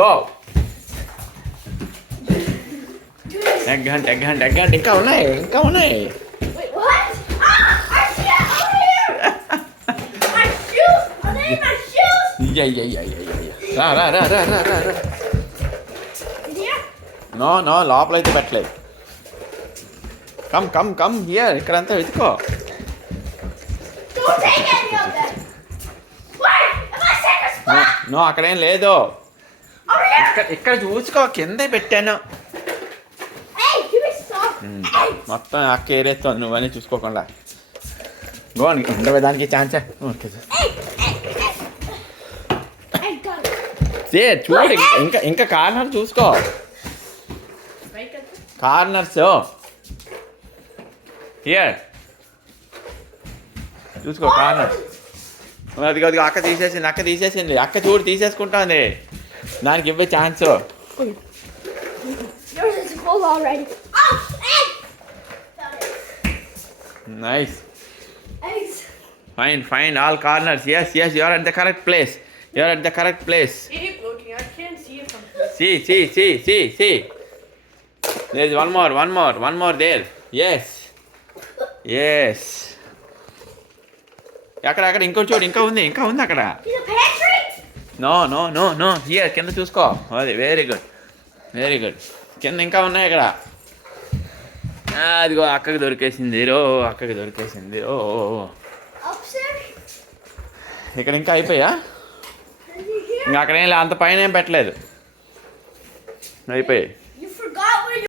Go egg hunt ఇంకా ఉన్నాయి Wait, what? Ah! I see it over here! My shoes! Are they in my shoes? రా In here? No లోపల అయితే పెట్టలేదు come here ఇక్కడంతా వెతుకో Don't take any of them! Wait! If I take a spot! No అక్కడేం లేదు Over here! ఇక్కడ చూసుకో కిందే పెట్టాను Hey, give me some! Hey! మొత్తం అక్క ఏరేస్తాను నువ్వని చూసుకోకుండా గో ఉండవే దానికి ఛాన్సే ఓకే Hey, got it. చూడు ఇంకా కార్నర్ చూసుకో కార్నర్స్ హియర్ చూసుకో కార్నర్ అదిగో అక్క తీసేసింది అక్క చూడు తీసేసుకుంటుంది దానికి ఇవ్వే chance Yours is full already. Oh, hey! Nice Eggs. Fine all corners yes you are at the correct place Keep looking. I can't see it from here. see there's one more there yes అక్కడ ఇంకోటి చూడు ఇంకా ఉంది అక్కడ He's a pantry? No here కింద చూసుకో అది very good కింద ఇంకా ఉన్నాయి ఇక్కడ అదిగో అక్కకి దొరికేసింది రో Upstairs? ఇక్కడ ఇంకా అయిపోయా Is he here? ఇంకా అక్కడ ఏం అంత పైన ఏం పెట్టలేదు అయిపోయాయి